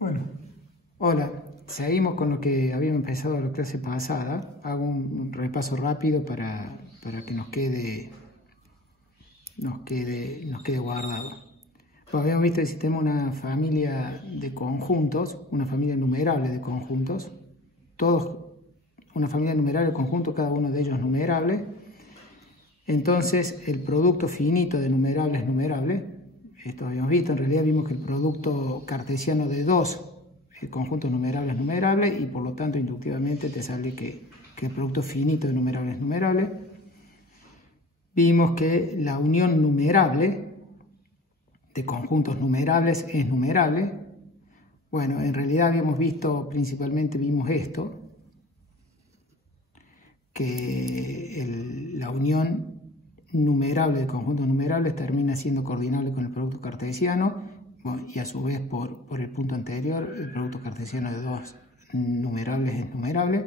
Bueno, hola, seguimos con lo que habíamos empezado la clase pasada. Hago un repaso rápido para que nos quede guardado. Bueno, habíamos visto que si tenemos una familia de conjuntos, una familia numerable de conjuntos, una familia numerable de conjuntos, cada uno de ellos numerable. Entonces, el producto finito de numerable es numerable. Esto habíamos visto, en realidad vimos que el producto cartesiano de dos conjuntos numerables es numerable y por lo tanto inductivamente te sale que el producto finito de numerable es numerable. Vimos que la unión numerable de conjuntos numerables es numerable. Bueno, en realidad habíamos visto, principalmente vimos esto, que la unión numerable de conjuntos numerables termina siendo coordinable con el producto cartesiano, bueno, y a su vez por el punto anterior el producto cartesiano de dos numerables es numerable.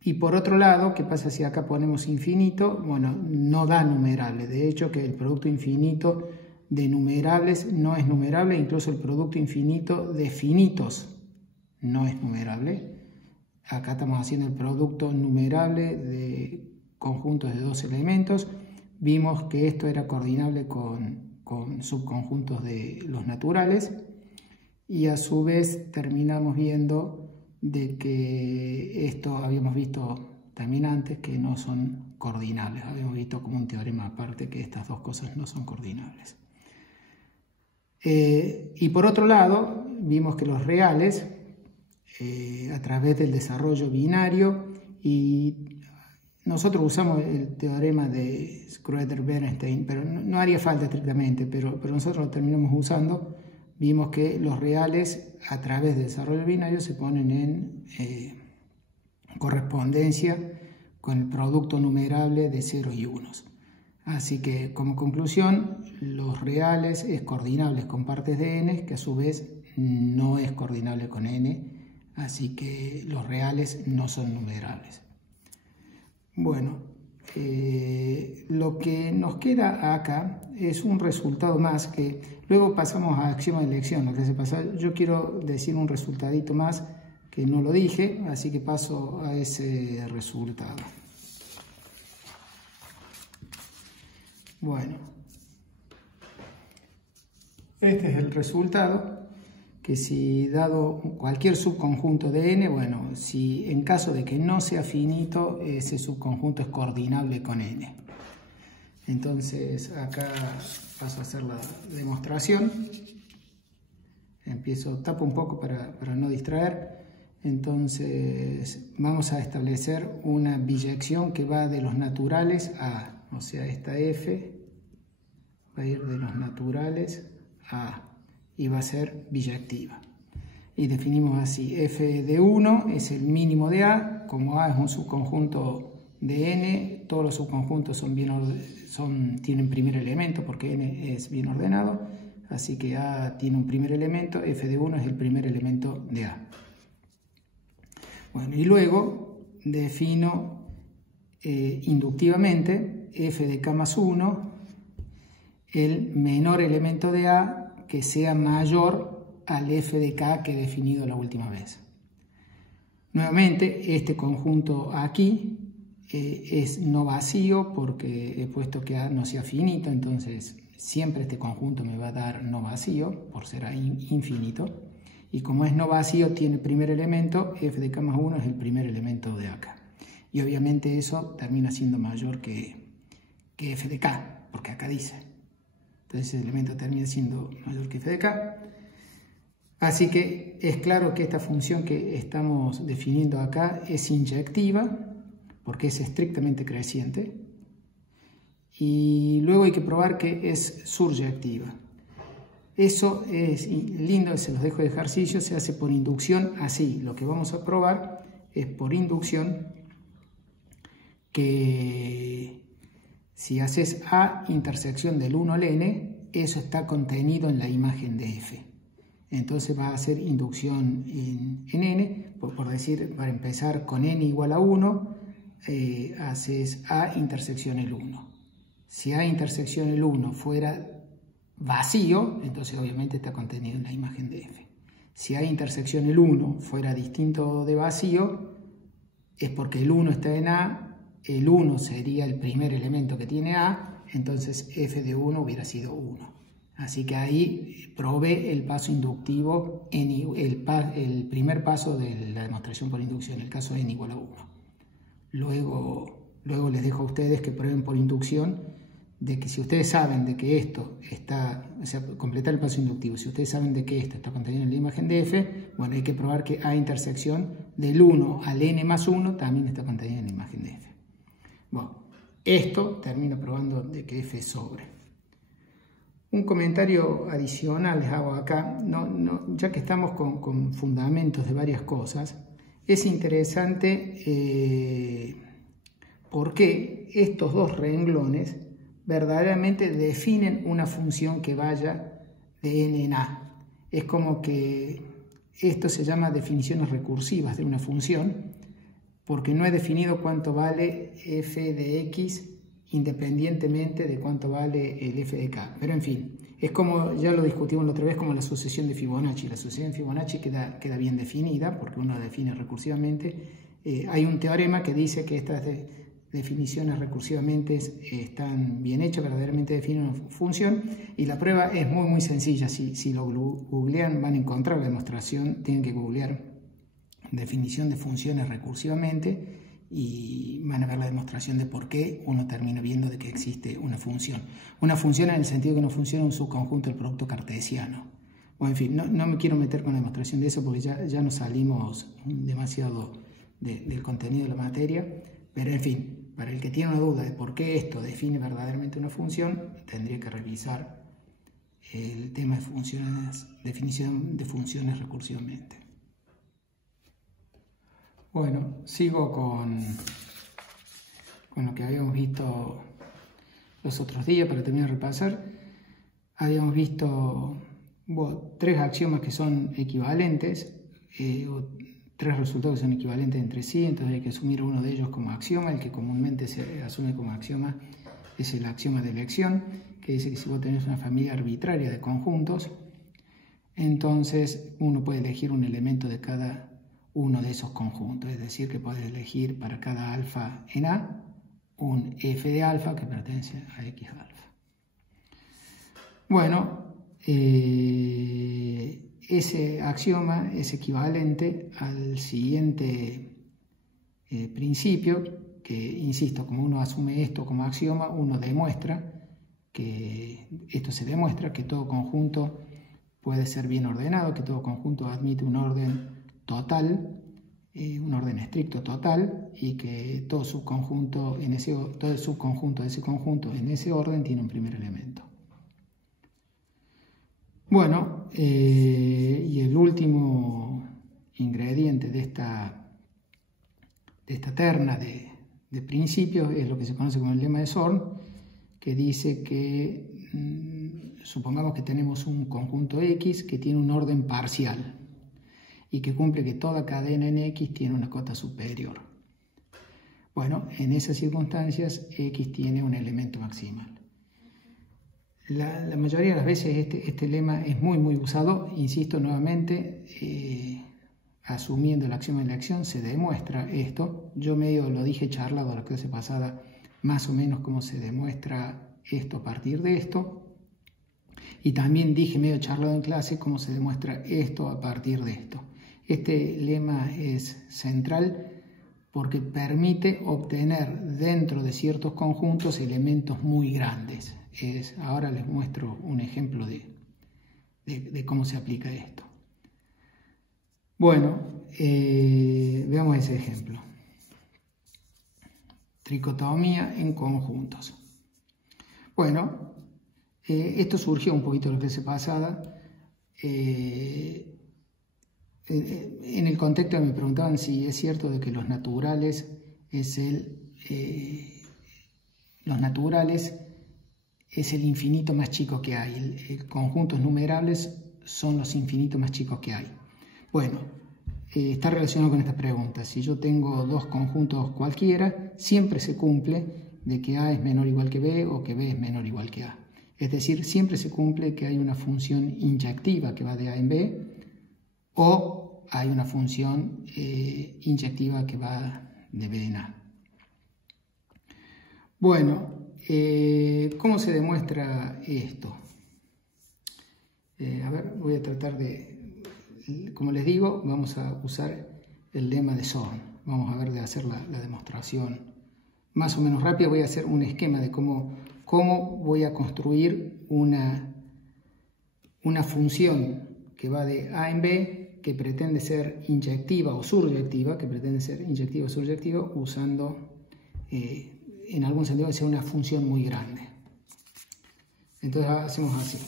Y por otro lado, ¿qué pasa si acá ponemos infinito? Bueno, no da numerable, de hecho que el producto infinito de numerables no es numerable, incluso el producto infinito de finitos no es numerable. Acá estamos haciendo el producto numerable de conjuntos de dos elementos. Vimos que esto era coordinable con subconjuntos de los naturales y a su vez terminamos viendo de que esto habíamos visto también antes que no son coordinables. Habíamos visto como un teorema aparte que estas dos cosas no son coordinables. Y por otro lado vimos que los reales a través del desarrollo binario, y nosotros usamos el teorema de Schroeder-Bernstein, pero no haría falta estrictamente, pero nosotros lo terminamos usando. Vimos que los reales a través del desarrollo binario se ponen en correspondencia con el producto numerable de ceros y unos. Así que como conclusión, los reales es coordinable con partes de n, que a su vez no es coordinable con n, así que los reales no son numerables. Bueno, lo que nos queda acá es un resultado más que luego pasamos a axioma de elección. Lo que se pasa, yo quiero decir un resultadito más que no lo dije, así que paso a ese resultado. Bueno, este es el resultado, que si dado cualquier subconjunto de n, bueno, si en caso de que no sea finito, ese subconjunto es coordinable con n. Entonces acá paso a hacer la demostración. Tapo un poco para no distraer. Entonces vamos a establecer una biyección que va de los naturales a, o sea, esta f va a ir de los naturales a y va a ser biyectiva. Y definimos así, f de 1 es el mínimo de A, como A es un subconjunto de n, todos los subconjuntos tienen primer elemento porque n es bien ordenado, así que A tiene un primer elemento, f de 1 es el primer elemento de A. Bueno, y luego defino inductivamente f de k más 1, el menor elemento de A que sea mayor al f de k que he definido la última vez. Nuevamente, este conjunto aquí es no vacío porque he puesto que A no sea finito, entonces siempre este conjunto me va a dar no vacío por ser A infinito. Y como es no vacío, tiene primer elemento, f de k más 1 es el primer elemento de acá. Y obviamente eso termina siendo mayor que f de k, porque acá dice. Entonces ese elemento termina siendo mayor que f de k. Así que es claro que esta función que estamos definiendo acá es inyectiva, porque es estrictamente creciente. Y luego hay que probar que es surjectiva. Eso es lindo, se los dejo de ejercicio, se hace por inducción así. Lo que vamos a probar es por inducción que si haces A intersección del 1 al n, eso está contenido en la imagen de f. Entonces va a hacer inducción en n, por decir, para empezar con n igual a 1, haces A intersección el 1. Si A intersección el 1 fuera vacío, entonces obviamente está contenido en la imagen de f. Si A intersección el 1 fuera distinto de vacío, es porque el 1 está en A, el 1 sería el primer elemento que tiene A, entonces f de 1 hubiera sido 1. Así que ahí probé el paso inductivo, el primer paso de la demostración por inducción, el caso n igual a 1. Luego les dejo a ustedes que prueben por inducción de que si ustedes saben de que esto está, o sea, completar el paso inductivo, si ustedes saben de que esto está contenido en la imagen de f, bueno, hay que probar que A intersección del 1 al n más 1 también está contenido en la imagen de f. Bueno, esto termino probando de que f es sobre. Un comentario adicional les hago acá, ya que estamos con fundamentos de varias cosas, es interesante por qué estos dos renglones verdaderamente definen una función que vaya de n en a. Es como que esto se llama definiciones recursivas de una función, porque no he definido cuánto vale f de x independientemente de cuánto vale el f de k. Pero en fin, es como, ya lo discutimos la otra vez, como la sucesión de Fibonacci. La sucesión de Fibonacci queda bien definida, porque uno define recursivamente. Hay un teorema que dice que estas definiciones recursivamente están bien hechas, verdaderamente definen una función, y la prueba es muy sencilla. Si lo googlean van a encontrar la demostración, tienen que googlear definición de funciones recursivamente y van a ver la demostración de por qué uno termina viendo de que existe una función. Una función en el sentido que no funciona un subconjunto del producto cartesiano. Bueno, en fin, no me quiero meter con la demostración de eso porque ya nos salimos demasiado del contenido de la materia, pero en fin, para el que tiene una duda de por qué esto define verdaderamente una función, tendría que revisar el tema de funciones, definición de funciones recursivamente. Bueno, sigo con lo que habíamos visto los otros días para terminar de repasar. Habíamos visto tres axiomas que son equivalentes, o tres resultados que son equivalentes entre sí, entonces hay que asumir uno de ellos como axioma. El que comúnmente se asume como axioma es el axioma de elección, que dice que si vos tenés una familia arbitraria de conjuntos, entonces uno puede elegir un elemento de cada uno de esos conjuntos, es decir, que podés elegir para cada alfa en A un f de alfa que pertenece a x alfa. Bueno, ese axioma es equivalente al siguiente principio, que, insisto, como uno asume esto como axioma, uno demuestra que esto se demuestra que todo conjunto puede ser bien ordenado, que todo conjunto admite un orden total, un orden estricto total, y que todo subconjunto de ese conjunto en ese orden tiene un primer elemento. Bueno, y el último ingrediente de esta terna de principios es lo que se conoce como el lema de Zorn, que dice que supongamos que tenemos un conjunto X que tiene un orden parcial y que cumple que toda cadena en X tiene una cota superior. Bueno, en esas circunstancias X tiene un elemento maximal. La mayoría de las veces este lema es muy usado, insisto nuevamente, asumiendo el axioma de elección se demuestra esto. Yo medio lo dije charlado la clase pasada, más o menos cómo se demuestra esto a partir de esto. Y también dije medio charlado en clase cómo se demuestra esto a partir de esto. Este lema es central porque permite obtener dentro de ciertos conjuntos elementos muy grandes. Ahora les muestro un ejemplo de cómo se aplica esto. Bueno, veamos ese ejemplo. Tricotomía en conjuntos. Bueno, esto surgió un poquito de la clase pasada. En el contexto me preguntaban si es cierto de que los naturales es el infinito más chico que hay. Conjuntos numerables son los infinitos más chicos que hay. Bueno, está relacionado con esta pregunta. Si yo tengo dos conjuntos cualquiera, siempre se cumple de que A es menor o igual que B o que B es menor o igual que A. Es decir, siempre se cumple que hay una función inyectiva que va de A en B, o hay una función inyectiva que va de B en A. Bueno, ¿cómo se demuestra esto? A ver, voy a tratar de, como les digo, vamos a usar el lema de Zorn. Vamos a ver de hacer la demostración más o menos rápida. Voy a hacer un esquema de cómo voy a construir una función que va de A en B, que pretende ser inyectiva o suryectiva, usando, en algún sentido, que sea una función muy grande. Entonces hacemos así.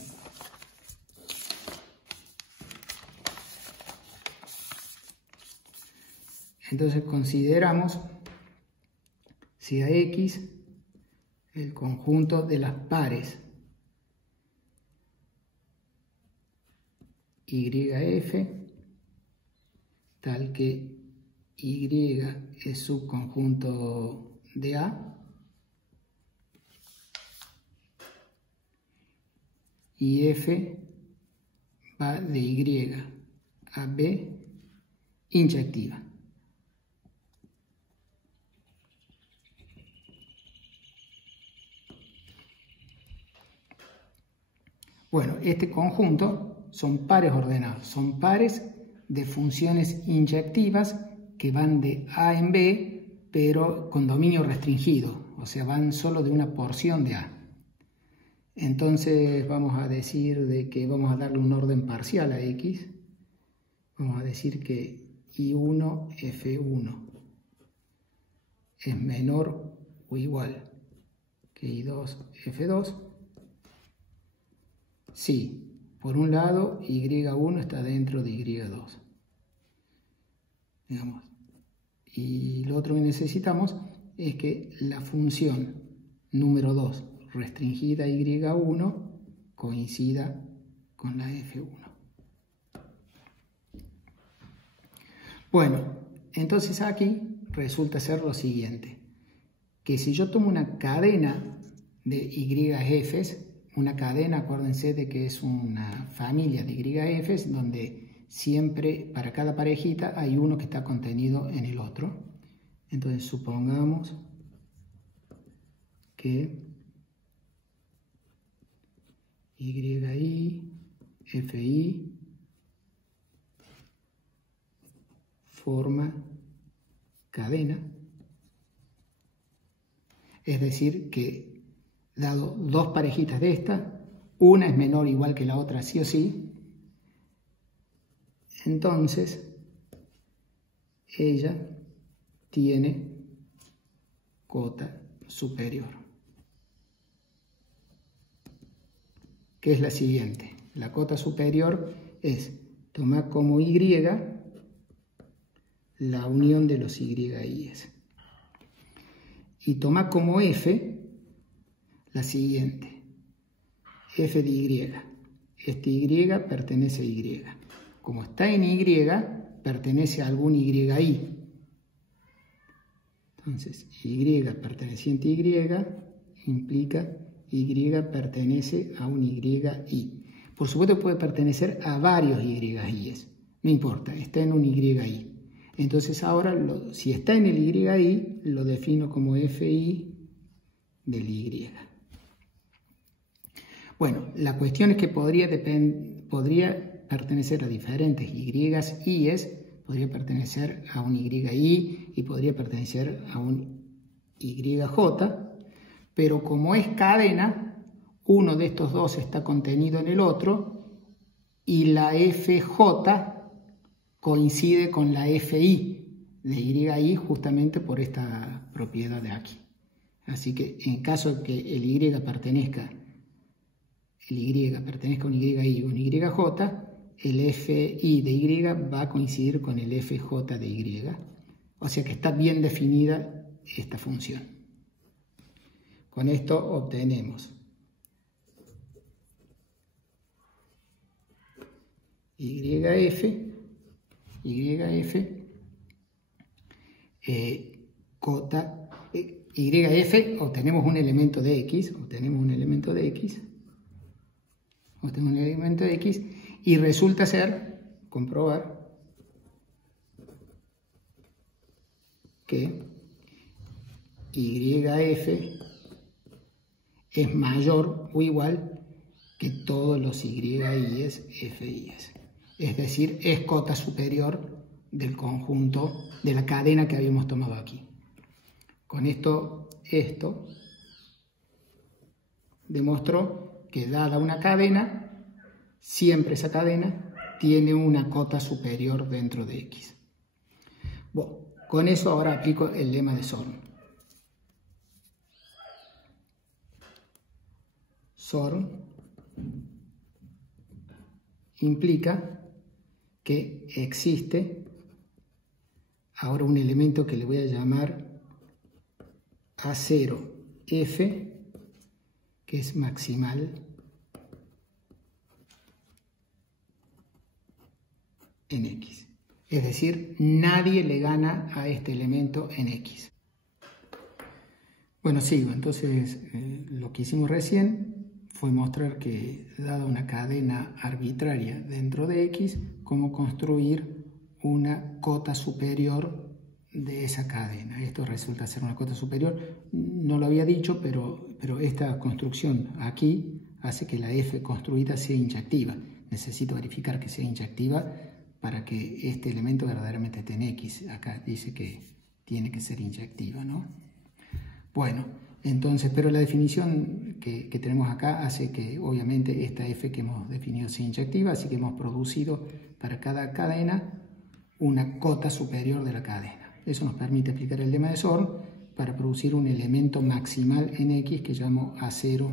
Entonces consideramos sea X el conjunto de las pares YF, tal que Y es subconjunto de A y F va de Y a B inyectiva. Bueno, este conjunto son pares ordenados, son pares de funciones inyectivas que van de A en B, pero con dominio restringido, o sea, van solo de una porción de A. Entonces vamos a decir de que vamos a darle un orden parcial a X. Vamos a decir que I1 F1 es menor o igual que I2 F2. Sí, por un lado, Y1 está dentro de Y2. Digamos. Y lo otro que necesitamos es que la función número 2 restringida a Y1 coincida con la F1. Bueno, entonces aquí resulta ser lo siguiente, que si yo tomo una cadena de YFs, una cadena, acuérdense de que es una familia de YFs donde siempre para cada parejita hay uno que está contenido en el otro. Entonces supongamos que YI, FI forma cadena, es decir que dado dos parejitas de esta, una es menor o igual que la otra sí o sí, entonces ella tiene cota superior, que es la siguiente. La cota superior es tomar como Y la unión de los YIs y tomar como F la siguiente, F de Y. Este Y pertenece a Y. Como está en Y, pertenece a algún YI. Entonces, Y perteneciente a Y implica Y pertenece a un YI. Por supuesto puede pertenecer a varios YIs. No importa, está en un YI. Entonces ahora, si está en el YI, lo defino como FI del Y. Bueno, la cuestión es que podría pertenecer a diferentes YIs, podría pertenecer a un YI y podría pertenecer a un YJ, pero como es cadena, uno de estos dos está contenido en el otro y la FJ coincide con la FI de YI justamente por esta propiedad de aquí. Así que en caso de que el Y pertenezca a un YI o un YJ, el FI de Y va a coincidir con el FJ de Y. O sea que está bien definida esta función. Con esto obtenemos YF, cota, YF, obtenemos un elemento de X, y resulta ser, comprobar, que YF es mayor o igual que todos los YIs, FIs. Es decir, es cota superior del conjunto de la cadena que habíamos tomado aquí. Con esto demostró que dada una cadena, siempre esa cadena tiene una cota superior dentro de X. Bueno, con eso ahora aplico el lema de Zorn. Zorn implica que existe ahora un elemento que le voy a llamar A0F, que es maximal en X. Es decir, nadie le gana a este elemento en X. Bueno, sigo. Entonces, lo que hicimos recién fue mostrar que, dada una cadena arbitraria dentro de X, cómo construir una cota superior de esa cadena. Esto resulta ser una cota superior. No lo había dicho, pero esta construcción aquí hace que la F construida sea inyectiva. Necesito verificar que sea inyectiva para que este elemento verdaderamente esté en X. Acá dice que tiene que ser inyectiva, ¿no? Bueno, entonces, pero la definición que tenemos acá hace que obviamente esta F que hemos definido sea inyectiva, así que hemos producido para cada cadena una cota superior de la cadena. Eso nos permite aplicar el lema de Zorn para producir un elemento maximal en X que llamo A0F.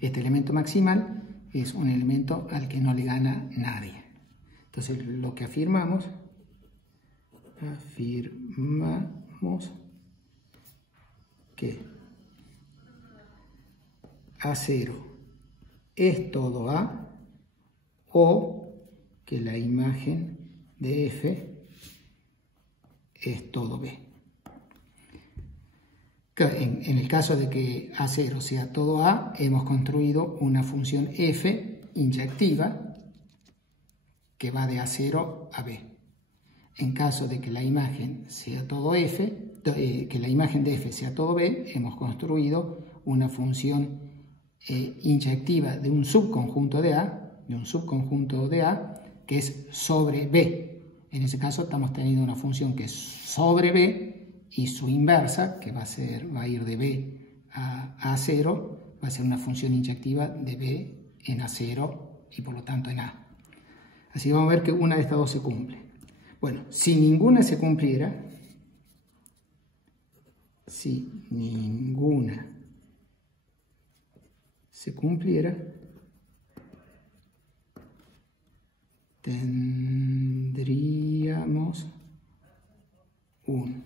Este elemento maximal es un elemento al que no le gana nadie. Entonces lo que afirmamos que A0 es todo A, o que la imagen de F es todo B. En el caso de que A0 sea todo A, hemos construido una función F inyectiva que va de A0 a B. En caso de que la imagen sea todo F, que la imagen de F sea todo B, hemos construido una función inyectiva de un subconjunto de A, que es sobre B. En ese caso estamos teniendo una función que es sobre B y su inversa, que va a ir de B a A0, va a ser una función inyectiva de B en A0 y por lo tanto en A. Así vamos a ver que una de estas dos se cumple. Bueno, si ninguna se cumpliera, tendríamos un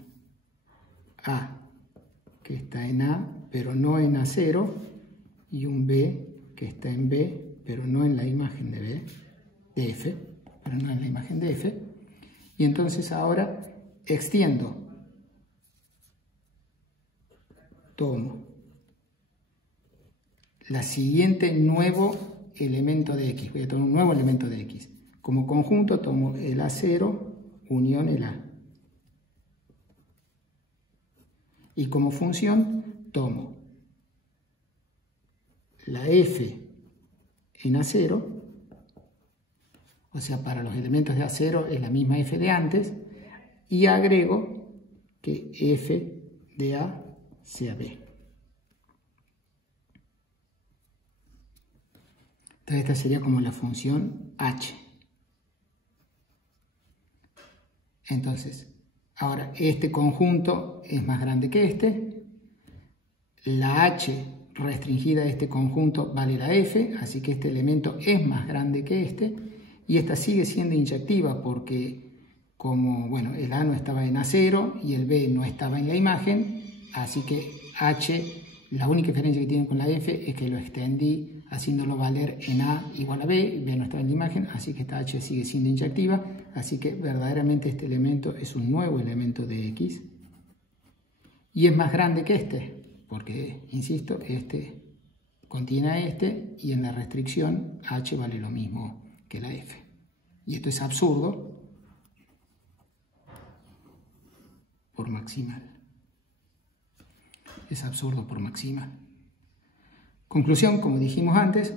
A que está en A, pero no en A0, y un B que está en B, pero no en la imagen de F, y entonces ahora extiendo, tomo la siguiente nuevo elemento de X, voy a tomar un nuevo elemento de X. Como conjunto tomo el A0 unión el A. Y como función tomo la F en A0, o sea, para los elementos de A0 es la misma F de antes, y agrego que F de A sea B. Entonces esta sería como la función H. Entonces, ahora este conjunto es más grande que este. La H restringida a este conjunto vale la F, así que este elemento es más grande que este. Y esta sigue siendo inyectiva porque como, bueno, el A no estaba en A0 y el B no estaba en la imagen, así que H, la única diferencia que tiene con la F es que lo extendí haciéndolo valer en A igual a B, B no estaba en la imagen, así que esta H sigue siendo inyectiva, así que verdaderamente este elemento es un nuevo elemento de X y es más grande que este, porque, insisto, este contiene a este y en la restricción H vale lo mismo que la F. Y esto es absurdo por maximal. Es absurdo por maximal. Conclusión, como dijimos antes,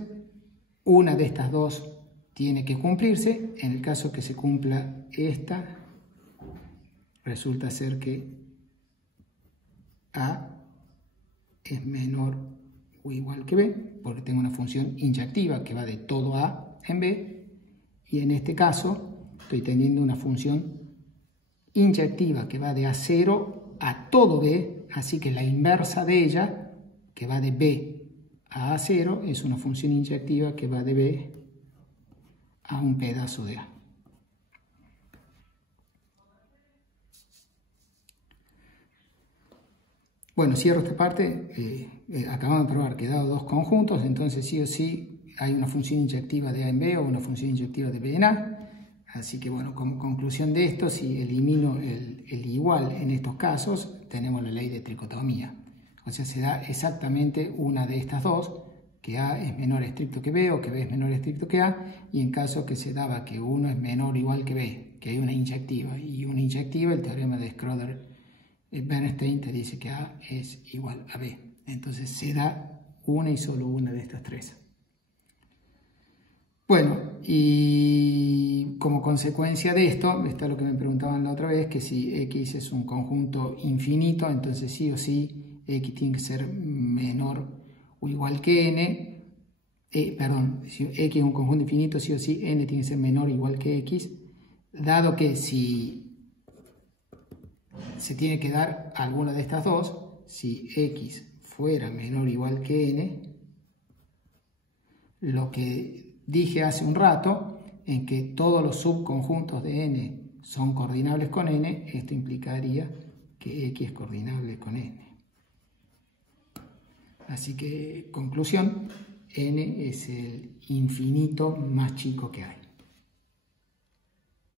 una de estas dos tiene que cumplirse. En el caso que se cumpla esta, resulta ser que A es menor o igual que B, porque tengo una función inyectiva que va de todo A en B, y en este caso estoy teniendo una función inyectiva que va de A0 a todo B, así que la inversa de ella, que va de B a A0, es una función inyectiva que va de B a un pedazo de A. Bueno, cierro esta parte. Acabamos de probar que dado dos conjuntos, entonces sí o sí hay una función inyectiva de A en B o una función inyectiva de B en A. Así que bueno, como conclusión de esto, si elimino el igual en estos casos, tenemos la ley de tricotomía. O sea, se da exactamente una de estas dos, que A es menor estricto que B o que B es menor estricto que A, y en caso que se daba que uno es menor o igual que B, que hay una inyectiva y una inyectiva, el teorema de Schroeder-Bernstein te dice que A es igual a B. Entonces se da una y solo una de estas tres. Bueno, y como consecuencia de esto, está lo que me preguntaban la otra vez, que si X es un conjunto infinito, entonces sí o sí X tiene que ser menor o igual que N. Si X es un conjunto infinito, sí o sí N tiene que ser menor o igual que X, dado que si se tiene que dar alguna de estas dos, si X fuera menor o igual que N, lo que dije hace un rato, en que todos los subconjuntos de N son coordinables con N, esto implicaría que X es coordinable con N. Así que, conclusión, N es el infinito más chico que hay.